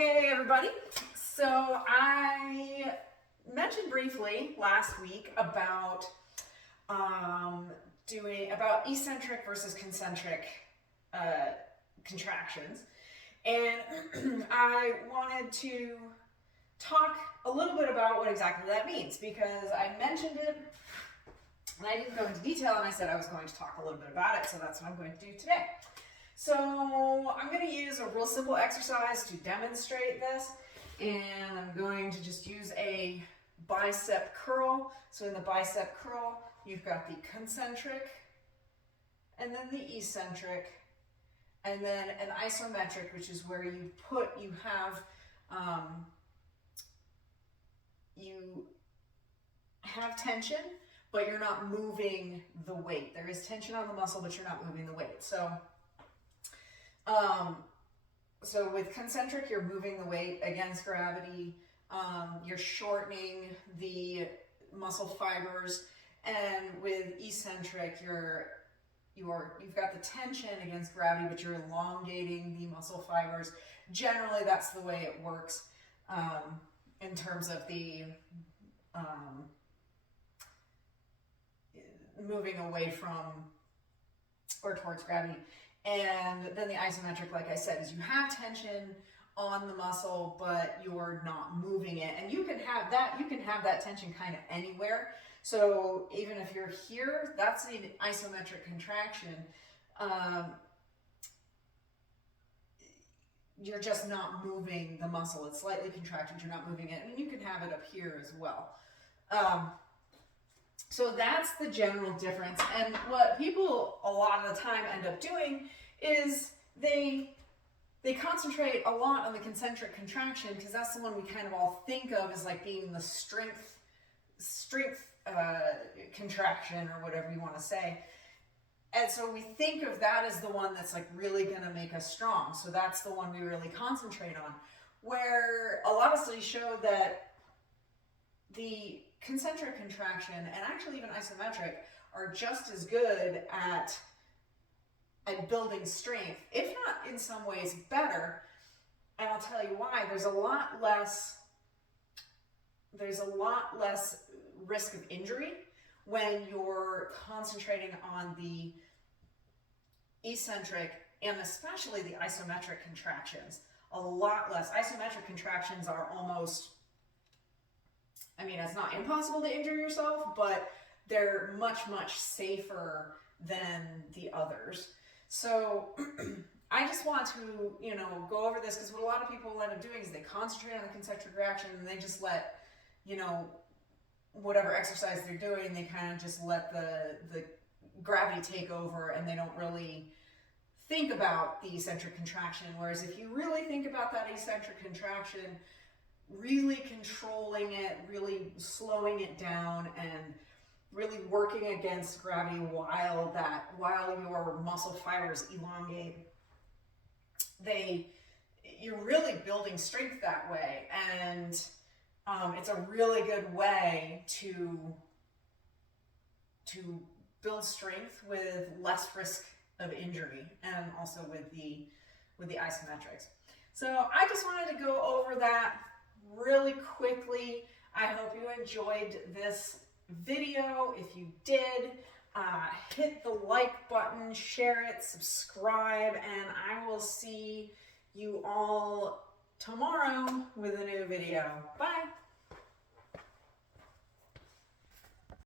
Hey everybody! So I mentioned briefly last week about about eccentric versus concentric contractions, and I wanted to talk a little bit about what exactly that means, because I mentioned it and I didn't go into detail, and I said I was going to talk a little bit about it, so that's what I'm going to do today. So I'm going to use a real simple exercise to demonstrate this, and I'm going to just use a bicep curl. So in the bicep curl, you've got the concentric, and then the eccentric, and then an isometric, which is where you have tension, but you're not moving the weight. There is tension on the muscle, but you're not moving the weight. So with concentric, you're moving the weight against gravity. You're shortening the muscle fibers, and with eccentric, you've got the tension against gravity, but you're elongating the muscle fibers. Generally, that's the way it works in terms of the moving away from or towards gravity. And then the isometric, like I said, is you have tension on the muscle, but you're not moving it. And you can have that tension kind of anywhere. So even if you're here, that's an isometric contraction. You're just not moving the muscle. It's slightly contracted, you're not moving it. And you can have it up here as well. So that's the general difference. And what people a lot of the time end up doing is they concentrate a lot on the concentric contraction, because that's the one we kind of all think of as like being the strength contraction, or whatever you want to say. And so we think of that as the one that's like really going to make us strong. So that's the one we really concentrate on, where a lot of studies show that the concentric contraction, and actually even isometric, are just as good at building strength, if not in some ways better. And I'll tell you why. There's a lot less risk of injury when you're concentrating on the eccentric, and especially the isometric contractions. A lot less. Isometric contractions are almost, I mean, it's not impossible to injure yourself, but they're much, much safer than the others. So I just want to, go over this, because what a lot of people end up doing is they concentrate on the concentric reaction, and they just let, whatever exercise they're doing, they kind of just let the gravity take over, and they don't really think about the eccentric contraction. Whereas if you really think about that eccentric contraction, really controlling it, really slowing it down, and really working against gravity while your muscle fibers elongate, you're really building strength that way. And it's a really good way to build strength with less risk of injury, and also with the isometrics. So I just wanted to go over that really quickly. I hope you enjoyed this video. If you did, hit the like button, share it, subscribe, and I will see you all tomorrow with a new video. Bye!